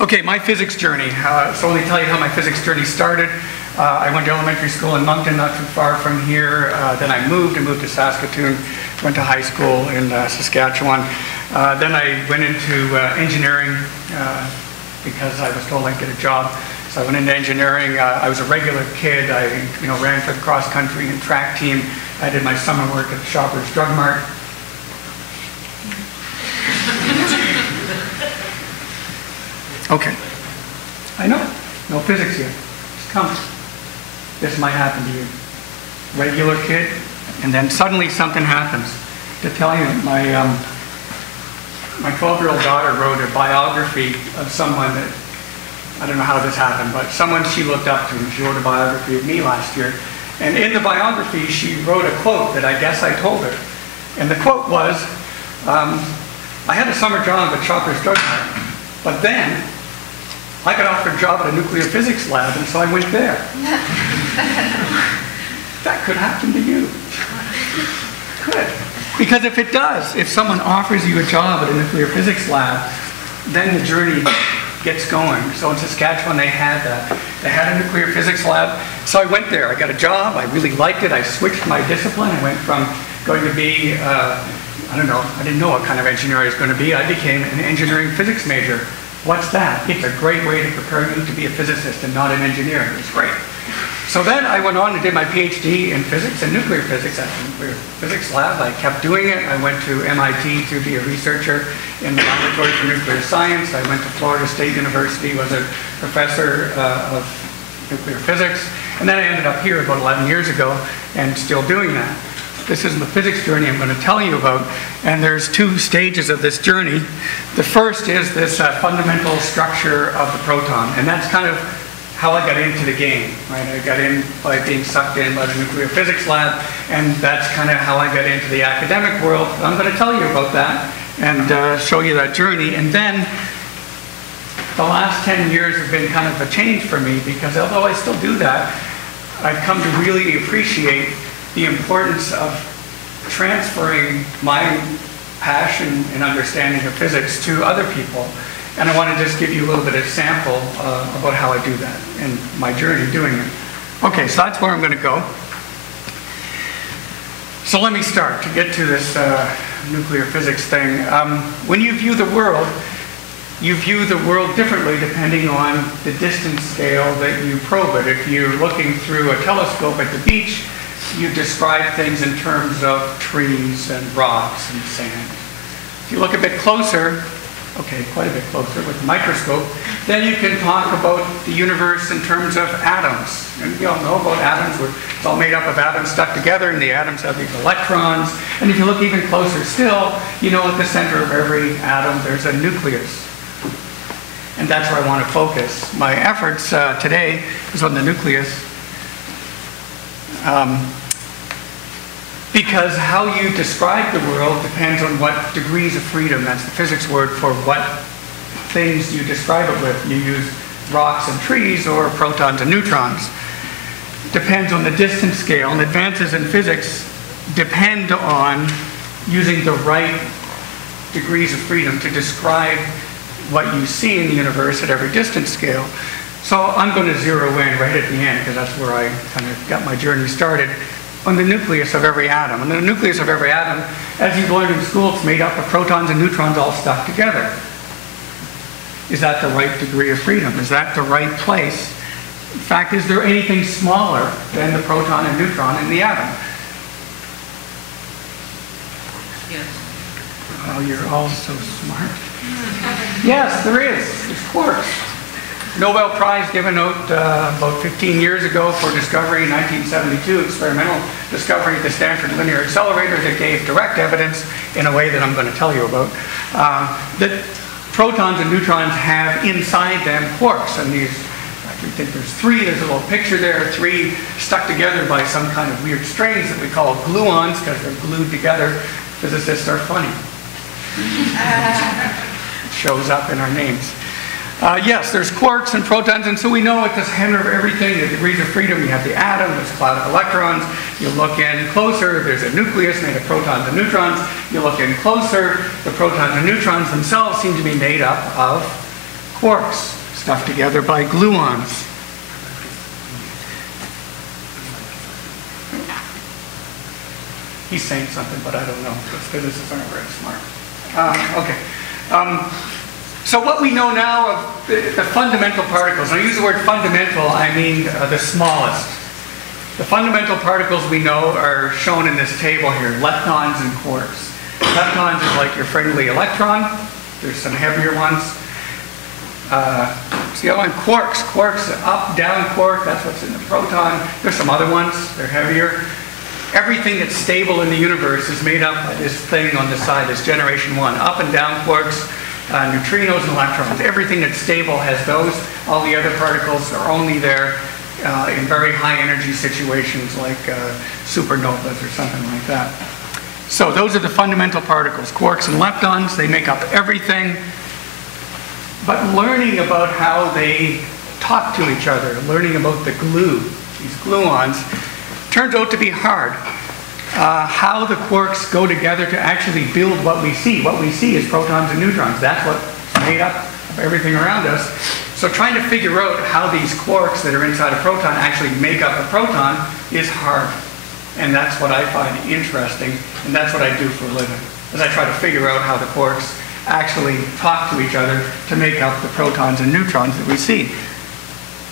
Okay, my physics journey. So let me tell you how my physics journey started. I went to elementary school in Moncton, not too far from here. Then I moved to Saskatoon, went to high school in Saskatchewan. Then I went into engineering because I was told I'd get a job. So I went into engineering. I was a regular kid. I ran for the cross-country and track team. I did my summer work at Shoppers Drug Mart. Okay. I know. No physics here. Just come. This might happen to you. Regular kid, and then suddenly something happens. To tell you, my 12-year-old daughter wrote a biography of someone that, I don't know how this happened, but someone she looked up to. She wrote a biography of me last year. And in the biography, she wrote a quote that I guess I told her. And the quote was, I had a summer job at Shoppers Drug Mart, but then I got offered a job at a nuclear physics lab, and so I went there. That could happen to you. Could. Because if it does, if someone offers you a job at a nuclear physics lab, then the journey gets going. So in Saskatchewan, they had that. They had a nuclear physics lab. So I went there. I got a job. I really liked it. I switched my discipline. I went from going to be, I don't know, I didn't know what kind of engineer I was going to be. I became an engineering physics major. What's that? It's a great way to prepare you to be a physicist and not an engineer. It's great. So then I went on and did my PhD in physics and nuclear physics at the nuclear physics lab. I kept doing it. I went to MIT to be a researcher in the laboratory for nuclear science. I went to Florida State University, was a professor of nuclear physics. And then I ended up here about 11 years ago and still doing that. This is the physics journey I'm going to tell you about. And there's two stages of this journey. The first is this fundamental structure of the proton. And that's kind of how I got into the game, right? I got in by being sucked in by the nuclear physics lab, and that's kind of how I got into the academic world. I'm going to tell you about that and show you that journey. And then the last 10 years have been kind of a change for me, because although I still do that, I've come to really appreciate the importance of transferring my passion and understanding of physics to other people. And I want to just give you a little bit of sample about how I do that and my journey doing it. Okay, so that's where I'm going to go. So let me start to get to this nuclear physics thing. When you view the world differently depending on the distance scale that you probe it. If you're looking through a telescope at the beach, you describe things in terms of trees and rocks and sand. If you look a bit closer, okay, quite a bit closer with a microscope, then you can talk about the universe in terms of atoms. And we all know about atoms. It's all made up of atoms stuck together, and the atoms have these electrons. And if you look even closer still, you know at the center of every atom there's a nucleus. And that's where I want to focus my efforts today, is on the nucleus. Because how you describe the world depends on what degrees of freedom, that's the physics word for what things you describe it with. You use rocks and trees or protons and neutrons. Depends on the distance scale, and advances in physics depend on using the right degrees of freedom to describe what you see in the universe at every distance scale. So I'm going to zero in right at the end, because that's where I kind of got my journey started, on the nucleus of every atom. And the nucleus of every atom, as you've learned in school, it's made up of protons and neutrons all stuck together. Is that the right degree of freedom? Is that the right place? In fact, is there anything smaller than the proton and neutron in the atom? Yes. Oh, you're all so smart. Yes, there is. There's quarks. Nobel Prize given out about 15 years ago for discovery in 1972, experimental discovery at the Stanford Linear Accelerator that gave direct evidence, in a way that I'm going to tell you about, that protons and neutrons have inside them quarks. And these, I think there's three, there's a little picture there, three stuck together by some kind of weird strings that we call gluons, because they're glued together. Physicists are funny. It shows up in our names. Yes, there's quarks and protons, and so we know at the center of everything, the degrees of freedom, you have the atom, there's a cloud of electrons. You look in closer, there's a nucleus made of protons and neutrons. You look in closer, the protons and neutrons themselves seem to be made up of quarks, stuck together by gluons. He's saying something, but I don't know. Physicists aren't very smart. So what we know now of the fundamental particles, and I use the word fundamental, I mean the smallest. The fundamental particles we know are shown in this table here, leptons and quarks. Leptons is like your friendly electron. There's some heavier ones. See the other one? Quarks, up, down quark, that's what's in the proton. There's some other ones, they're heavier. Everything that's stable in the universe is made up by this thing on the side, this generation 1. Up and down quarks, neutrinos and electrons. Everything that's stable has those. All the other particles are only there in very high energy situations like supernovas or something like that. So those are the fundamental particles, quarks and leptons. They make up everything. But learning about how they talk to each other, learning about the glue, these gluons, turns out to be hard. How the quarks go together to actually build what we see. What we see is protons and neutrons. That's what's made up of everything around us. So trying to figure out how these quarks that are inside a proton actually make up a proton is hard. And that's what I find interesting, and that's what I do for a living, is I try to figure out how the quarks actually talk to each other to make up the protons and neutrons that we see.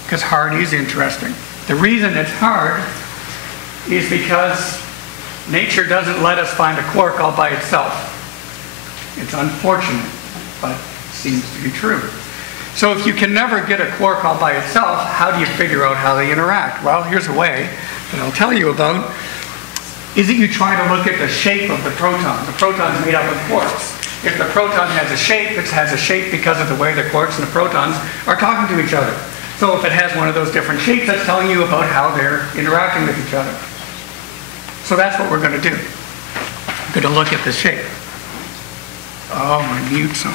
Because hard is interesting. The reason it's hard is because nature doesn't let us find a quark all by itself. It's unfortunate, but it seems to be true. So if you can never get a quark all by itself, how do you figure out how they interact? Well, here's a way that I'll tell you about, is that you try to look at the shape of the proton. The proton's made up of quarks. If the proton has a shape, it has a shape because of the way the quarks and the protons are talking to each other. So if it has one of those different shapes, that's telling you about how they're interacting with each other. So that's what we're going to do. I'm going to look at the shape. Oh, my mute's on.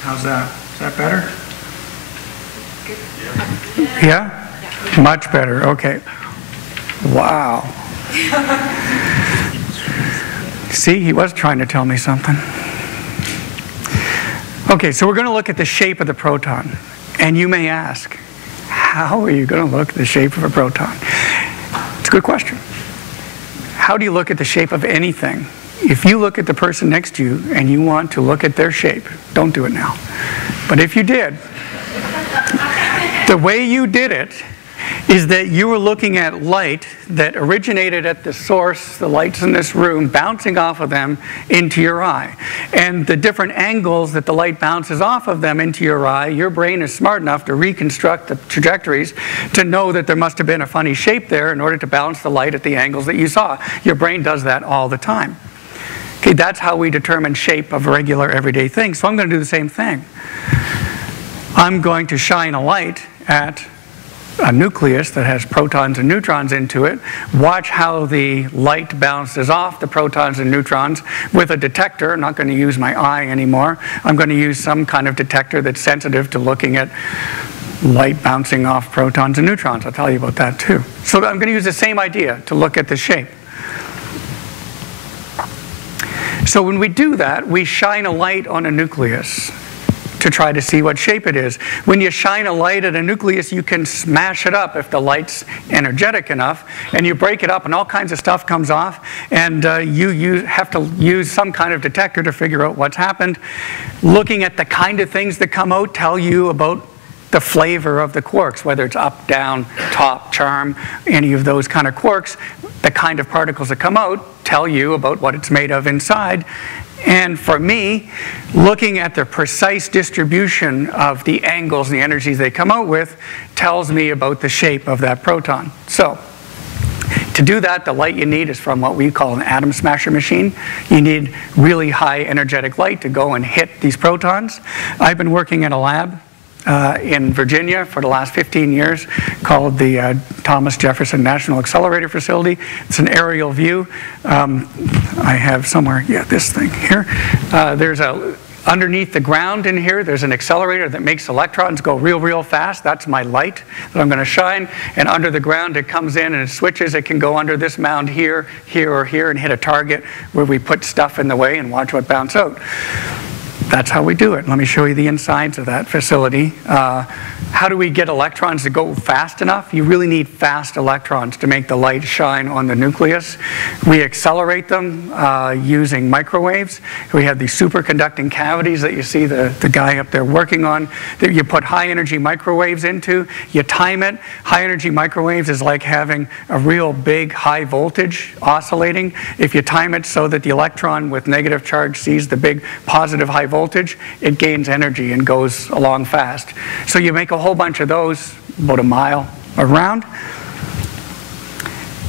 How's that? Is that better? Yeah? Much better. Okay. Wow. See, he was trying to tell me something. Okay, so we're going to look at the shape of the proton. And you may ask, how are you going to look at the shape of a proton? It's a good question. How do you look at the shape of anything? If you look at the person next to you and you want to look at their shape, don't do it now. But if you did, the way you did it is that you were looking at light that originated at the source, the lights in this room, bouncing off of them into your eye. And the different angles that the light bounces off of them into your eye, your brain is smart enough to reconstruct the trajectories to know that there must have been a funny shape there in order to bounce the light at the angles that you saw. Your brain does that all the time. Okay, that's how we determine shape of regular everyday things. So I'm going to do the same thing. I'm going to shine a light at a nucleus that has protons and neutrons into it, watch how the light bounces off the protons and neutrons with a detector. I'm not going to use my eye anymore. I'm going to use some kind of detector that's sensitive to looking at light bouncing off protons and neutrons. I'll tell you about that too. So I'm going to use the same idea to look at the shape. So when we do that, we shine a light on a nucleus to try to see what shape it is. When you shine a light at a nucleus, you can smash it up if the light's energetic enough, and you break it up and all kinds of stuff comes off, and you have to use some kind of detector to figure out what's happened. Looking at the kind of things that come out tell you about the flavor of the quarks, whether it's up, down, top, charm, any of those kind of quarks. The kind of particles that come out tell you about what it's made of inside. And for me, looking at the precise distribution of the angles and the energies they come out with tells me about the shape of that proton. So to do that, the light you need is from what we call an atom smasher machine. You need really high energetic light to go and hit these protons. I've been working in a lab in Virginia for the last 15 years called the Thomas Jefferson National Accelerator Facility. It's an aerial view. I have somewhere, yeah, this thing here. There's a Underneath the ground in here, there's an accelerator that makes electrons go real, real fast. That's my light that I'm going to shine. And under the ground, it comes in and it switches. It can go under this mound here, here, or here, and hit a target where we put stuff in the way and watch what bounces out. That's how we do it. Let me show you the insides of that facility. How do we get electrons to go fast enough? You really need fast electrons to make the light shine on the nucleus. We accelerate them using microwaves. We have these superconducting cavities that you see the guy up there working on that you put high energy microwaves into. You time it. High energy microwaves is like having a real big high voltage oscillating. If you time it so that the electron with negative charge sees the big positive high voltage, it gains energy and goes along fast. So you make a whole bunch of those, about a mile around.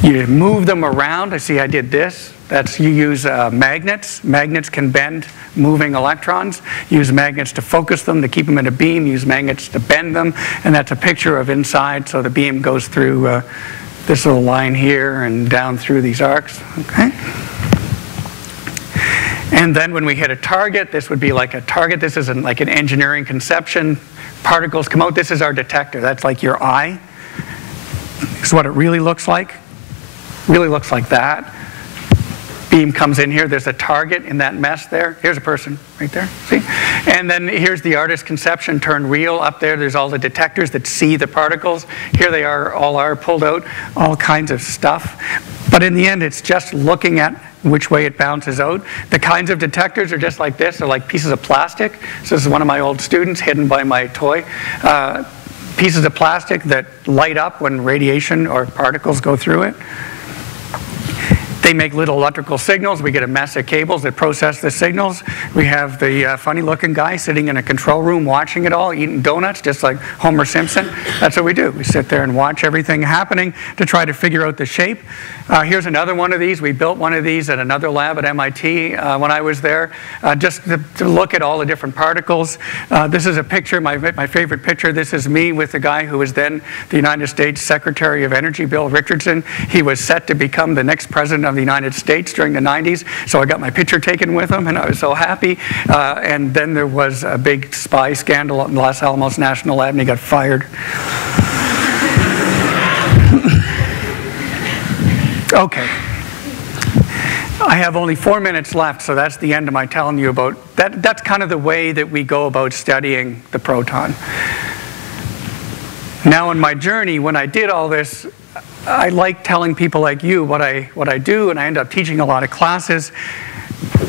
You move them around. I see I did this. You use magnets. Magnets can bend moving electrons. Use magnets to focus them, to keep them in a beam. Use magnets to bend them. And that's a picture of inside. So the beam goes through this little line here and down through these arcs. Okay. And then when we hit a target, this would be like a target. This isn't like an engineering conception. Particles come out. This is our detector. That's like your eye. This is what it really looks like. Really looks like that. Beam comes in here. There's a target in that mess there. Here's a person right there. See? And then here's the artist's conception turned real. Up there, there's all the detectors that see the particles. Here they are, all are pulled out, all kinds of stuff. But in the end, it's just looking at which way it bounces out. The kinds of detectors are just like this. They're like pieces of plastic. So this is one of my old students hidden by my toy. Pieces of plastic that light up when radiation or particles go through it. They make little electrical signals. We get a mess of cables that process the signals. We have the funny looking guy sitting in a control room watching it all, eating donuts, just like Homer Simpson. That's what we do. We sit there and watch everything happening to try to figure out the shape. Here's another one of these. We built one of these at another lab at MIT when I was there, just to look at all the different particles. This is a picture, my favorite picture. This is me with the guy who was then the United States Secretary of Energy, Bill Richardson. He was set to become the next president of the United States during the 90s, so I got my picture taken with him, and I was so happy. And then there was a big spy scandal in Los Alamos National Lab, and he got fired. Okay. I have only 4 minutes left, so that's the end of my telling you about that. That's kind of the way that we go about studying the proton. Now in my journey, when I did all this, I like telling people like you what I do, and I end up teaching a lot of classes.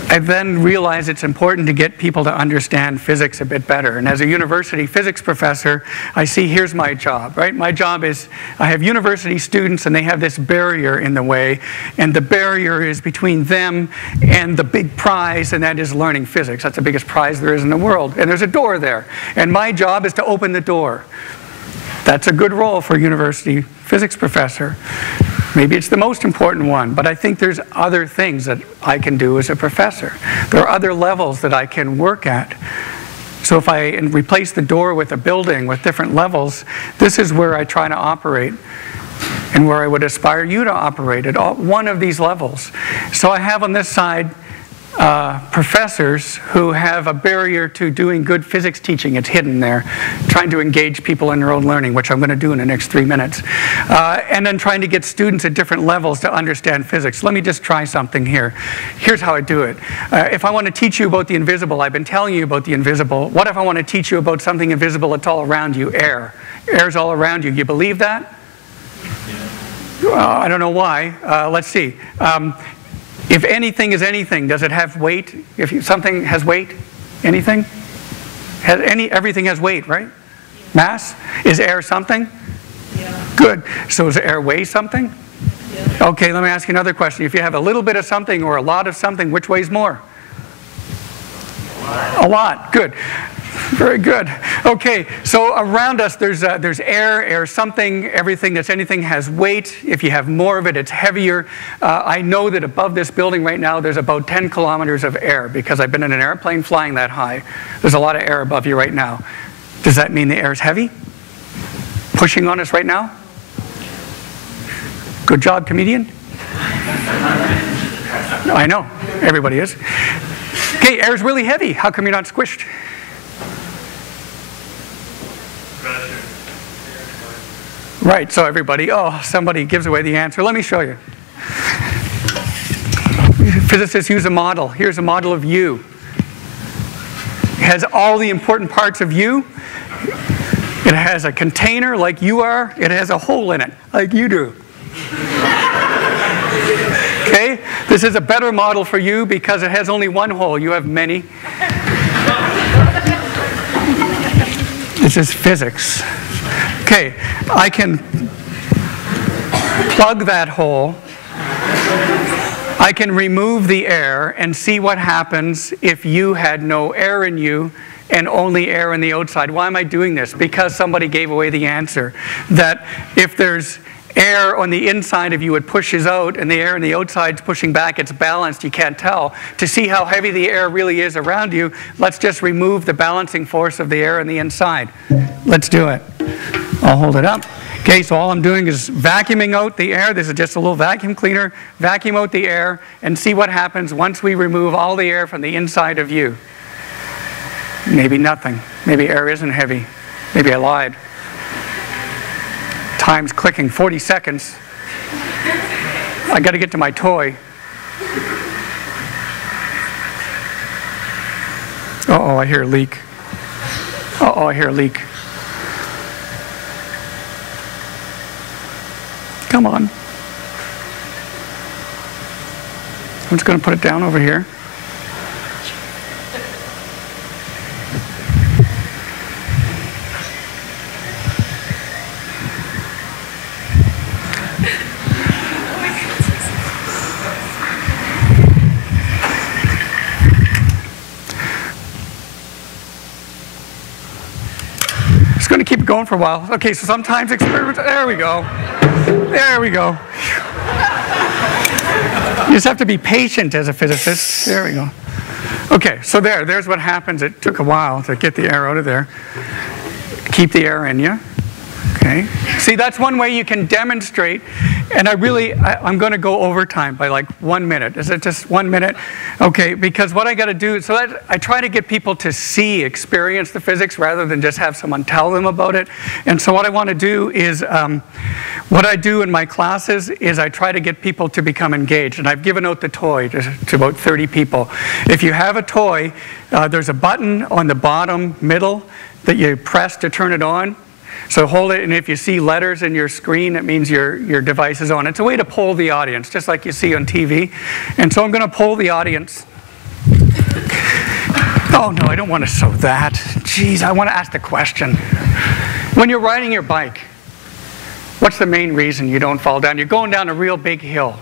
I then realized it's important to get people to understand physics a bit better. And as a university physics professor, I see here's my job, right? My job is I have university students and they have this barrier in the way, and the barrier is between them and the big prize, and that is learning physics. That's the biggest prize there is in the world. And there's a door there. And my job is to open the door. That's a good role for a university physics professor. Maybe it's the most important one, but I think there's other things that I can do as a professor. There are other levels that I can work at. So if I replace the door with a building with different levels, this is where I try to operate and where I would aspire you to operate at one of these levels. So I have on this side professors who have a barrier to doing good physics teaching. It's hidden there. Trying to engage people in their own learning, which I'm going to do in the next 3 minutes. And then trying to get students at different levels to understand physics. Let me just try something here. Here's how I do it. If I want to teach you about the invisible, I've been telling you about the invisible. What if I want to teach you about something invisible that's all around you? Air. Air's all around you. You believe that? I don't know why. Let's see. If anything is anything, does it have weight? If something has weight, anything? Everything has weight, right? Mass? Is air something? Yeah. Good. So does air weigh something? Yeah. Okay, let me ask you another question. If you have a little bit of something or a lot of something, which weighs more? A lot. Good. Very good. Okay, so around us there's air something, everything that's anything has weight. If you have more of it, it's heavier. I know that above this building right now there's about 10 kilometers of air because I've been in an airplane flying that high. There's a lot of air above you right now. Does that mean the air is heavy? Pushing on us right now? Good job, comedian. I know, everybody is. Okay, air's really heavy. How come you're not squished? Right, so everybody, somebody gives away the answer. Let me show you. Physicists use a model. Here's a model of you. It has all the important parts of you. It has a container like you are. It has a hole in it like you do. Okay? This is a better model for you because it has only one hole. You have many. This is physics. Okay, I can plug that hole. I can remove the air and see what happens if you had no air in you and only air on the outside. Why am I doing this? Because somebody gave away the answer. That if there's air on the inside of you, it pushes out, and the air on the outside is pushing back, it's balanced, you can't tell. To see how heavy the air really is around you, let's just remove the balancing force of the air on the inside. Let's do it. I'll hold it up. Okay, so all I'm doing is vacuuming out the air. This is just a little vacuum cleaner. Vacuum out the air and see what happens once we remove all the air from the inside of you. Maybe nothing. Maybe air isn't heavy. Maybe I lied. Time's clicking, 40 seconds. I got to get to my toy. Uh-oh, I hear a leak. Uh-oh, I hear a leak. Come on. I'm just going to put it down over here. Just going to keep it going for a while. Okay, so sometimes experiments. There we go. There we go. You just have to be patient as a physicist. There we go. Okay, so there's what happens. It took a while to get the air out of there. Keep the air in you. Okay. See, that's one way you can demonstrate. And I'm going to go overtime by like 1 minute. Is it just 1 minute? Okay, because what I got to do, so that I try to get people to experience the physics rather than just have someone tell them about it. And so what I want to do is, what I do in my classes is I try to get people to become engaged. And I've given out the toy to about 30 people. If you have a toy, there's a button on the bottom middle that you press to turn it on. So hold it, and if you see letters in your screen, it means your device is on. It's a way to poll the audience, just like you see on TV. And so I'm going to poll the audience. Oh, no, I don't want to show that. Jeez, I want to ask the question. When you're riding your bike, what's the main reason you don't fall down? You're going down a real big hill,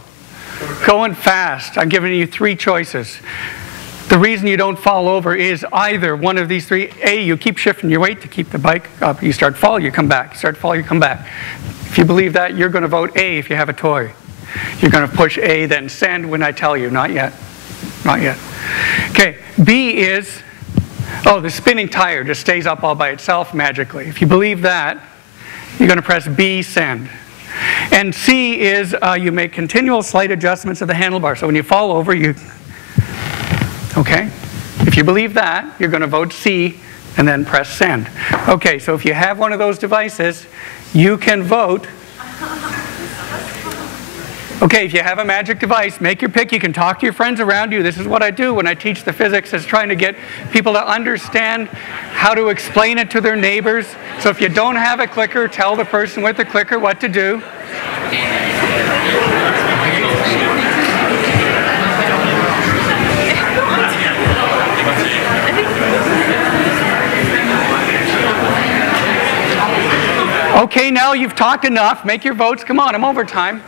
going fast. I'm giving you 3 choices. The reason you don't fall over is either one of these 3. A, you keep shifting your weight to keep the bike up. You start fall, you come back. You start fall, you come back. If you believe that, you're going to vote A if you have a toy. You're going to push A, then send when I tell you. Not yet. Not yet. Okay, B is, the spinning tire just stays up all by itself magically. If you believe that, you're going to press B, send. And C is you make continual slight adjustments of the handlebar. So when you fall over, okay? If you believe that, you're going to vote C and then press send. Okay, so if you have one of those devices, you can vote. Okay, if you have a magic device, make your pick. You can talk to your friends around you. This is what I do when I teach the physics, is trying to get people to understand how to explain it to their neighbors. So if you don't have a clicker, tell the person with the clicker what to do. Okay, now you've talked enough. Make your votes. Come on, I'm overtime.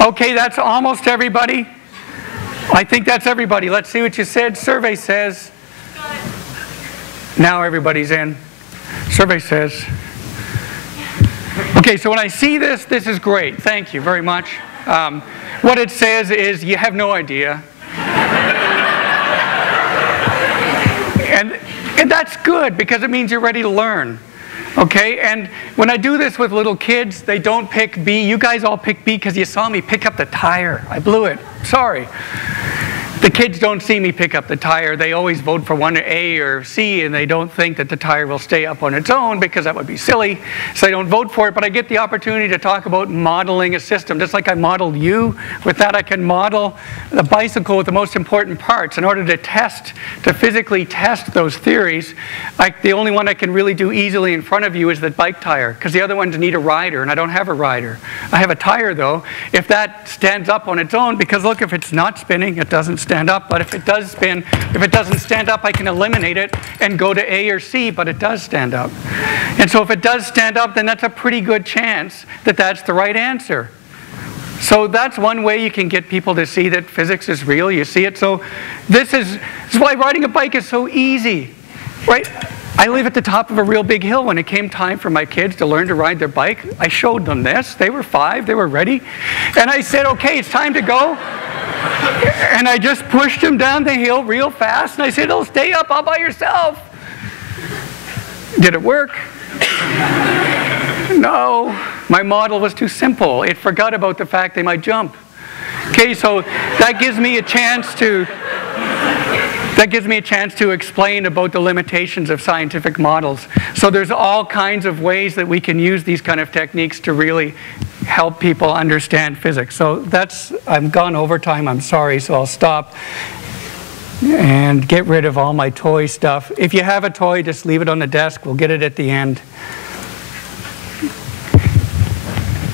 Okay, that's almost everybody. I think that's everybody. Let's see what you said. Survey says. Now everybody's in. Survey says. Okay, so when I see this, this is great. Thank you very much. What it says is you have no idea. And that's good, because it means you're ready to learn. Okay, and when I do this with little kids, they don't pick B. You guys all pick B because you saw me pick up the tire. I blew it. Sorry. The kids don't see me pick up the tire. They always vote for one A or C, and they don't think that the tire will stay up on its own because that would be silly. So they don't vote for it, but I get the opportunity to talk about modeling a system. Just like I modeled you, with that I can model the bicycle with the most important parts. In order to physically test those theories, the only one I can really do easily in front of you is the bike tire, because the other ones need a rider, and I don't have a rider. I have a tire, though. If that stands up on its own, because look, if it's not spinning, it doesn't stand up, but if it does spin, if it doesn't stand up, I can eliminate it and go to A or C, but it does stand up. And so if it does stand up, then that's a pretty good chance that that's the right answer. So that's one way you can get people to see that physics is real. You see it. So this is why riding a bike is so easy, right? I live at the top of a real big hill. When it came time for my kids to learn to ride their bike, I showed them this. They were 5, they were ready. And I said, okay, it's time to go. And I just pushed them down the hill real fast. And I said, oh, stay up all by yourself. Did it work? No. My model was too simple. It forgot about the fact they might jump. Okay, so that gives me a chance to explain about the limitations of scientific models. So there's all kinds of ways that we can use these kind of techniques to really help people understand physics. So I've gone over time, I'm sorry, so I'll stop and get rid of all my toy stuff. If you have a toy, just leave it on the desk. We'll get it at the end.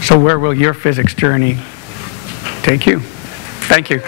So where will your physics journey take you? Thank you.